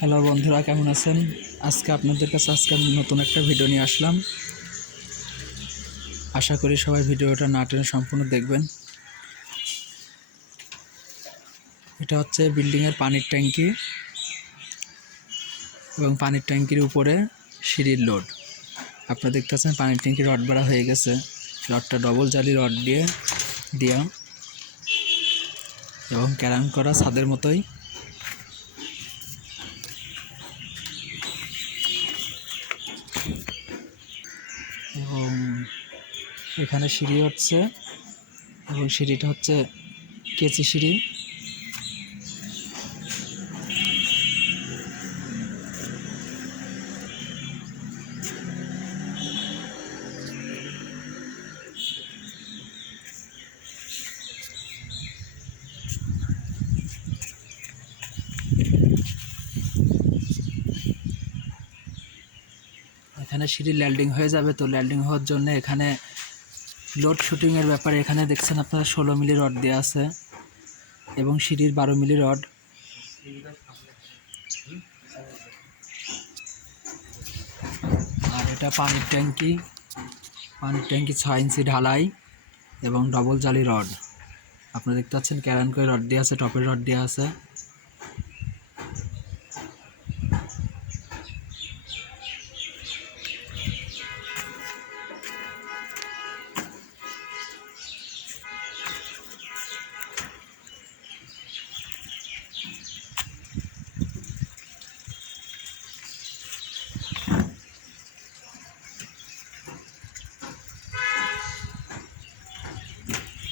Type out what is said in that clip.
Hello বন্ধুরা, কেমন আছেন? আজকে আপনাদের কাছে আজকে নতুন একটা ভিডিও নিয়ে আসলাম। আশা করি সবাই ভিডিওটা না টেনে সম্পূর্ণ দেখবেন। এটা হচ্ছে বিল্ডিংয়ের পানির ট্যাঙ্কি এবং পানির ট্যাঙ্কির উপরে সিঁড়ির লোড আপনারা দেখতে পাচ্ছেন পানির ট্যাঙ্কি রড বাড়া হয়ে গেছে। রডটা ডবল জালি রড দিয়ে দেওয়া এবং ক্যারাম করা ছাদের মতোই এবং এখানে সিঁড়ি হচ্ছে এবং সিঁড়িটা হচ্ছে কেচি সিঁড়ি। এখানে সিঁড়ি ল্যান্ডিং হয়ে যাবে, তো ল্যান্ডিং হওয়ার জন্য এখানে লোড শুটিংয়ের ব্যাপারে এখানে দেখছেন আপনারা ষোলো মিলি রড দেওয়া আছে এবং সিঁড়ির বারো মিলি রড। আর এটা পানির ট্যাঙ্কি। পানির ট্যাঙ্কি ছয় ইঞ্চি ঢালাই এবং ডবল জালি রড। আপনারা দেখতে পাচ্ছেন ক্যারান করে রড দেওয়া আছে, টপের রড দেওয়া আছে।